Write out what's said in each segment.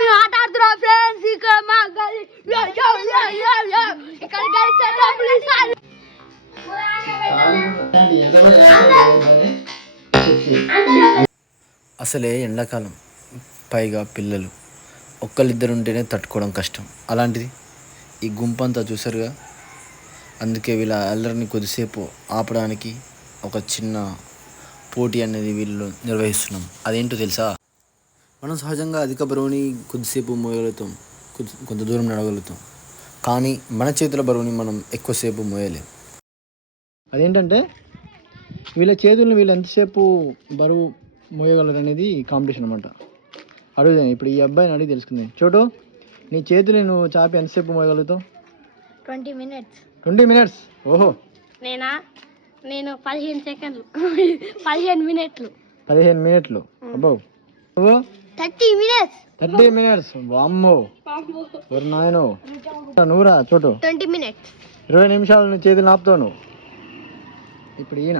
మేము ఆట ఆడుతున్నాం ఫ్రెండ్స్ ఇక్కడ మా గలి ఇక్కడ కలిసి అసలే ఎండాకాలం. పైగా పిల్లలు. ఒక్కళ్ళిద్దరు ఉంటేనే తట్టుకోవడం కష్టం. అలాంటిది ఈ గుంపంతా చూసారుగా అందుకే వీళ్ళ అల్లరిని కొద్దిసేపు ఆపడానికి ఒక చిన్న పోటీ అనేది వీళ్ళు నిర్వహిస్తున్నాం. అదేంటో తెలుసా? మనం సహజంగా అధిక బరువుని కొద్దిసేపు మోయగలుగుతాం. కొద్ది- కొంత దూరం నడవగలుగుతాం. కానీ మన చేతుల బరువుని మనం ఎక్కువసేపు మోయలేం. అదేంటంటే వీళ్ళ చేతులను వీళ్ళు ఎంతసేపు బరువు మోయగలరు అనేది కాంపిటీషన్ అనమాట అడుగుదాం ఇప్పుడు ఈ అబ్బాయిని అడిగి తెలుసుకుంది. చోటు నీ చేతులు నువ్వు చాపి ఎంతసేపు మోయగలుగుతావు? Twenty minutes. Twenty minutes? ఓహో. నేనా? నేను పదిహేను సెకండ్లు. పదిహేను మినిట్లు. పదిహేను మినిట్లు. అబ్బో. Thirty minutes. Thirty minutes. వామ్మో. ఎవరు నాయనో. నువ్వురా చోటు. Twenty minutes. ఇరవై నిమిషాలు నీ చేతులు ఆపుతావు నువ్వు ఇప్పుడు ఈయన.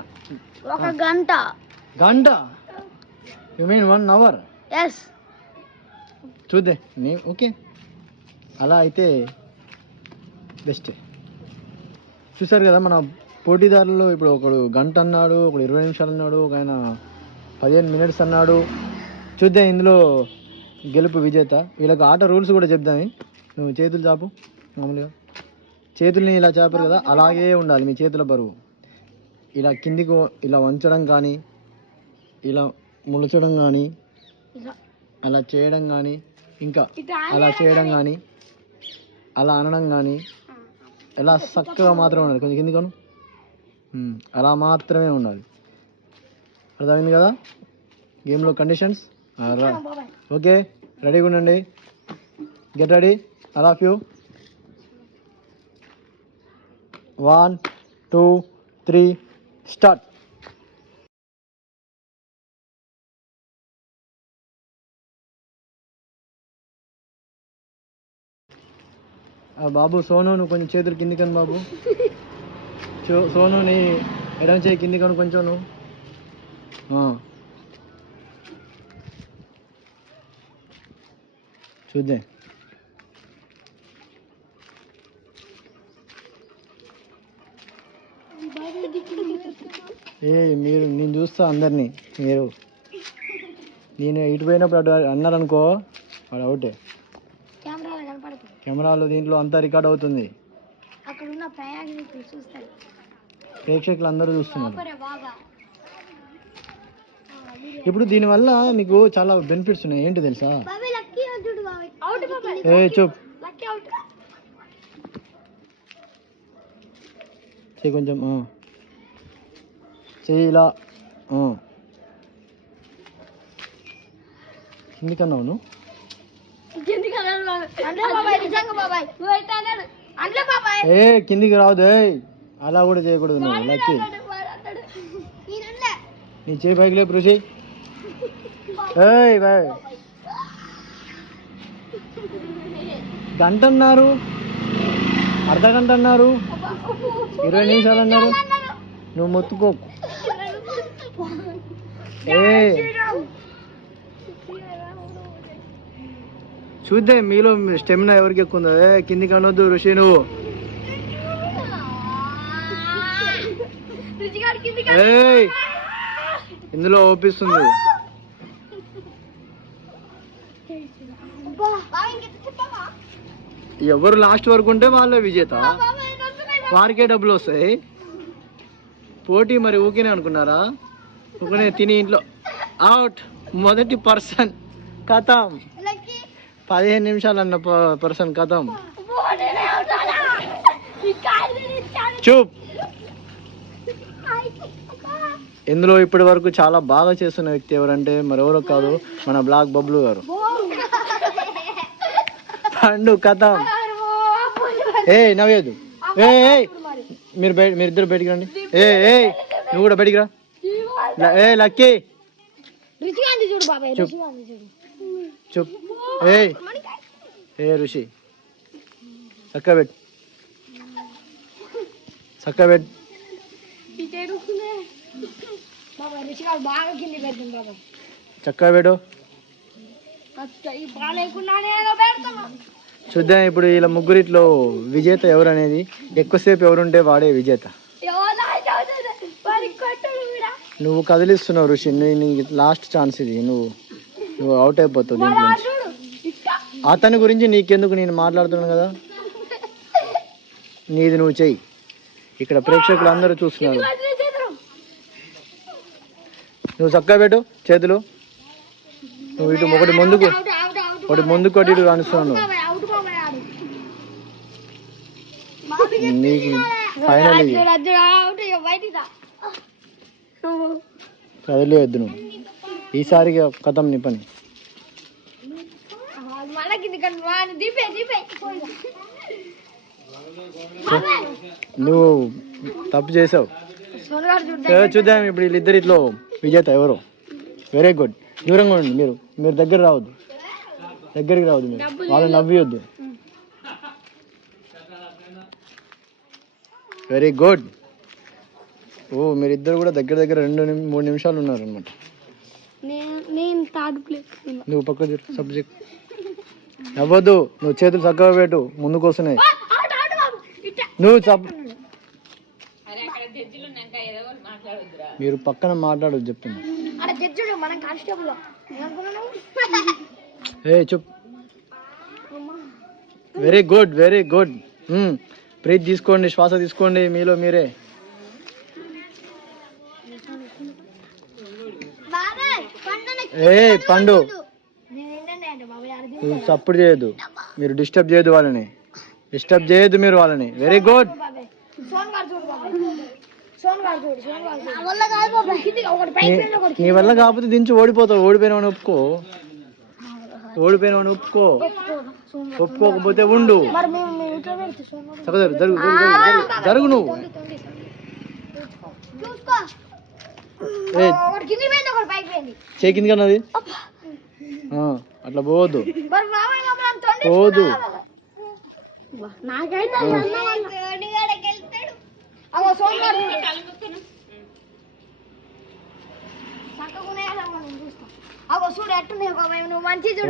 ఒక గంట. గంట? You mean one hour yes చూద్దే. నీ ఓకే. అలా అయితే బెస్ట్ చూసారు కదా మన పోటీదారులు ఇప్పుడు ఒకడు గంట అన్నాడు ఒకడు ఇరవై నిమిషాలు అన్నాడు ఒక ఆయన పదిహేను మినిట్స్ అన్నాడు. చూద్దాం ఇందులో గెలుపు విజేత. వీళ్ళకి ఆట రూల్స్ కూడా చెప్దామి నువ్వు చేతులు చాపు. మామూలుగా. చేతుల్ని ఇలా చాపారు కదా అలాగే ఉండాలి మీ చేతుల బరువు. ఇలా కిందికి ఇలా వంచడం కానీ ఇలా ములచడం కానీ అలా చేయడం కానీ ఇంకా అలా చేయడం కానీ అలా అనడం కానీ ఎలా చక్కగా మాత్రమే ఉండాలి. కొంచెం కింది కొను. ఉమ్, అలా మాత్రమే ఉండాలి. అర్థమైంది కదా? గేమ్లో కండిషన్స్ ఓకే రెడీగా ఉండండి. Get ready. అలా few one two three start. బాబు సోను నువ్వు కొంచెం చేతులు కింది కను బాబు. చో- సోను నీ ఎడం చేయి కింది కను కొంచెం నువ్వు. చూద్దాం. ఏ మీరు నేను చూస్తా అందరినీ మీరు. నేను ఇటు పోయినప్పుడు అటు అన్నారనుకో వాడు అవుటే. కెమెరాలో దీంట్లో అంతా రికార్డ్ అవుతుంది. ప్రేక్షకులు అందరూ చూస్తున్నారు. ఇప్పుడు దీనివల్ల మీకు చాలా బెనిఫిట్స్ ఉన్నాయి. ఏంటి తెలుసా బాబాయ్ లక్కీ అవుట్ బాబాయ్ అవుట్ బాబాయ్ ఏ చూప్ లక్కీ అవుట్ చెయ్యి కొంచెం ఆ. చెయ్యి ఇలా అన్నావు నువ్వు ఏ కిందికి రావద్దు ఏయ్ అలా కూడా చేయకూడదు నువ్వు. లక్కీ. నీ చేయి పైకి లేపు రుచి ఏయ్ బాయ్. గంట అన్నారు అర్ధ గంట అన్నారు ఇరవై నిమిషాలు అన్నారు. నువ్వు మొత్తుకోకు ఏ. చూద్దాం మీలో స్టెమినా ఎవరికి ఎక్కువ ఉందో? ఏ కిందికి అనొద్దు ఋషి నువ్వు. ఇందులో ఓపిస్తుంది. ఎవరు లాస్ట్ వరకు ఉంటే వాళ్ళే విజేత. వారికే డబ్బులు వస్తాయి. పోటీ మరి ఊకేనే అనుకున్నారా? ఊకనే తిని ఇంట్లో. అవుట్ మొదటి పర్సన్ కథం. పదిహేను నిమిషాలు అన్న పర్సన్ కథం. చూప్. ఇందులో ఇప్పటి వరకు చాలా బాగా చేస్తున్న వ్యక్తి ఎవరంటే మరెవరో కాదు మన బ్లాక్ బబ్లు గారు. పండు కథం. ఏ నవ్వేదు ఏ. మీరు బయట మీరు ఇద్దరు బయటికి రండి. ఏ ఏ నువ్వు కూడా బయటికి రా. ఏ లక్కీ. చూప్. ఏ ఏ ఋషి చక్క పెట్టు. చక్క పెట్టు. చక్క పెట్టు. చూద్దాం ఇప్పుడు ఇలా ముగ్గురిట్లో విజేత ఎవరు అనేది ఎక్కువసేపు ఎవరుంటే వాడే విజేత. నువ్వు కదిలిస్తున్నావు ఋషి నీకు లాస్ట్ ఛాన్స్ ఇది. నువ్వు నువ్వు అవుట్ అయిపోతావు దీని గురించి. అతని గురించి నీకెందుకు నేను మాట్లాడుతున్నాను కదా? నీది నువ్వు చెయ్యి. ఇక్కడ ప్రేక్షకులు అందరూ చూస్తున్నారు. నువ్వు చక్కగా పెట్టు చేతులు. నువ్వు ఇటు ఒకటి ముందుకు ఒకటి ముందుకు ఒకటి ఇటు కానిస్తున్నావు నువ్వు. బాబాయ్ అవుట్ బాబాయ్ ఆడు నీకు ఫైనల్ నువ్వు కదిలేయద్దు నువ్వు. ఈసారి కథం నీ పని నువ్వు తప్పు చేసావు. చూద్దాం ఇప్పుడు వీళ్ళిద్దరిట్లో విజేత ఎవరు? Very good. దూరంగా ఉండండి మీరు. మీరు దగ్గర రావద్దు. దగ్గరికి రావద్దు మీరు. వాళ్ళు నవ్వియొద్దు. వెరీ గుడ్ ఓ మీరిద్దరు కూడా దగ్గర దగ్గర రెండు మూడు నిమిషాలు ఉన్నారు అనమాట నేను నేను థర్డ్ ప్లేస్ నువ్వు పక్క సబ్జెక్ట్ నవ్వద్దు నువ్వు చేతులు చక్కగా పెట్టు ముందుకు వస్తున్నాయి నువ్వు చప్ మీరు పక్కన చెప్తున్నా కానిస్టేబుల్ ఏమనుకున్నావు ఏ చెప్ very good very good breath తీసుకోండి శ్వాస తీసుకోండి మీలో మీరే. ఏ పండు. సప్పుడు చేయొద్దు. మీరు డిస్టర్బ్ చేయొద్దు వాళ్ళని. డిస్టర్బ్ చేయొద్దు మీరు వాళ్ళని. వెరీ గుడ్ నీ వల్ల కాకపోతే దించి ఓడిపోతావు. ఓడిపోయినవని ఒప్పుకో. ఓడిపోయినవని ఒప్పుకో. ఒప్పుకోకపోతే ఉండు. చక్కగా జరుగు జరుగు జరుగు జరుగు నువ్వు. ఒకటి కింది ఆ, అట్లా పోవద్దు. పోదు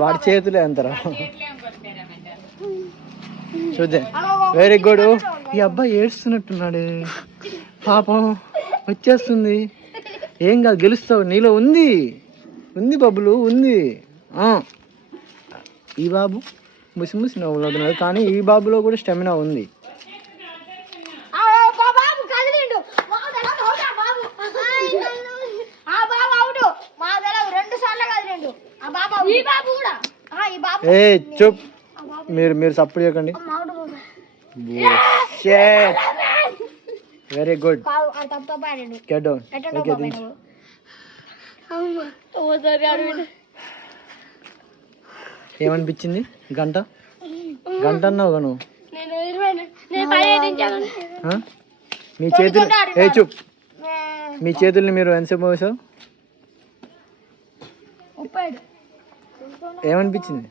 వాడి. చేతులే అంటారా చూద్దాం. వెరీ గుడ్ ఈ అబ్బాయి ఏడుస్తున్నట్టున్నాడు. పాపం వచ్చేస్తుంది. ఏం కాదు గెలుస్తావు. నీలో ఉంది. ఉంది బబ్బులు ఉంది. ఆ. ఈ బాబు ముసి ముసి నవ్వులుతున్నాడు కానీ ఈ బాబులో కూడా స్టెమినా ఉంది. ఆ బా- బాబు కదిలిండు. బాబు తెలవదు, అవుటా బాబు. ఆ బాబు అవుట్ మా తెలవు రెండు సార్లు కదిలిండు. ఆ బాబు ఈ బాబు కూడా? ఆ ఈ బాబు ఏ చెప్. మీరు మీరు సపోర్ట్ చేయకండి. Very good get down okay ఏమనిపించింది? గంట? గంట అన్నావు ఆ? మీ చేతులు ఏ చూప్. మీ చేతుల్ని మీరు ఎంతసేపు ముప్పై ఏమనిపించింది?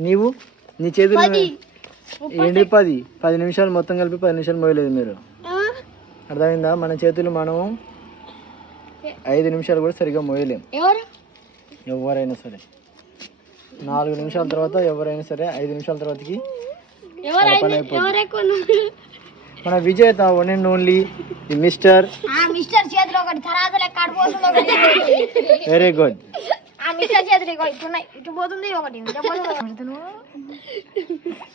నీవు? నీ చేతులు ఏంటి పది. పది నిమిషాలు మొత్తం కలిపి పది నిమిషాలు మోయలేదు మీరు. అర్థమైందా? మన చేతులు మనం ఐదు నిమిషాలు కూడా సరిగా మోయలేం. ఎవరు? ఎవరైనా సరే. నాలుగు నిమిషాల తర్వాత ఎవరైనా సరే ఐదు నిమిషాల తర్వాతకి మన విజేత one and only mister mister చేతిలో ఒకటి వెరీ గుడ్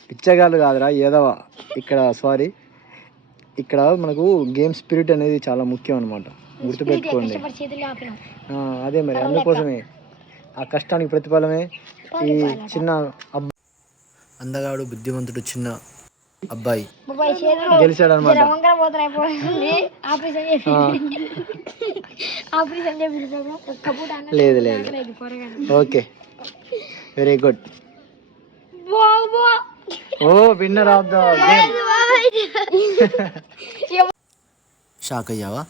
పిచ్చగాళ్ళు కాదురా ఏదవ. ఇక్కడ సారీ ఇక్కడ మనకు గేమ్ స్పిరిట్ అనేది చాలా ముఖ్యం అనమాట గుర్తుపెట్టుకోండి. అదే మరి అందుకోసమే. ఆ కష్టానికి ప్రతిఫలమే ఈ చిన్న అందగాడు బుద్ధిమంతుడు చిన్న అబ్బాయి. గెలిచాడు అనమాట లేదు లేదు. Okay. Very good oh winner of the game shock అయ్యావా?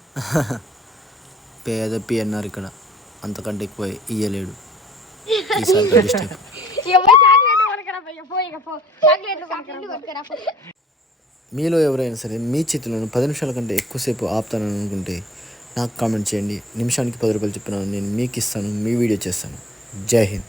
పేద పి అన్నారు ఇక్కడ. అంతకంటే ఎక్కువ ఇయ్యలేడు. మీలో ఎవరైనా సరే మీ చేతులను పది నిమిషాల కంటే ఎక్కువసేపు ఆపుతానని అనుకుంటే నాకు కామెంట్ చేయండి. నిమిషానికి పది రూపాయలు చెప్పిన నేను మీకు ఇస్తాను మీ వీడియో చేస్తాను. జై హింద్.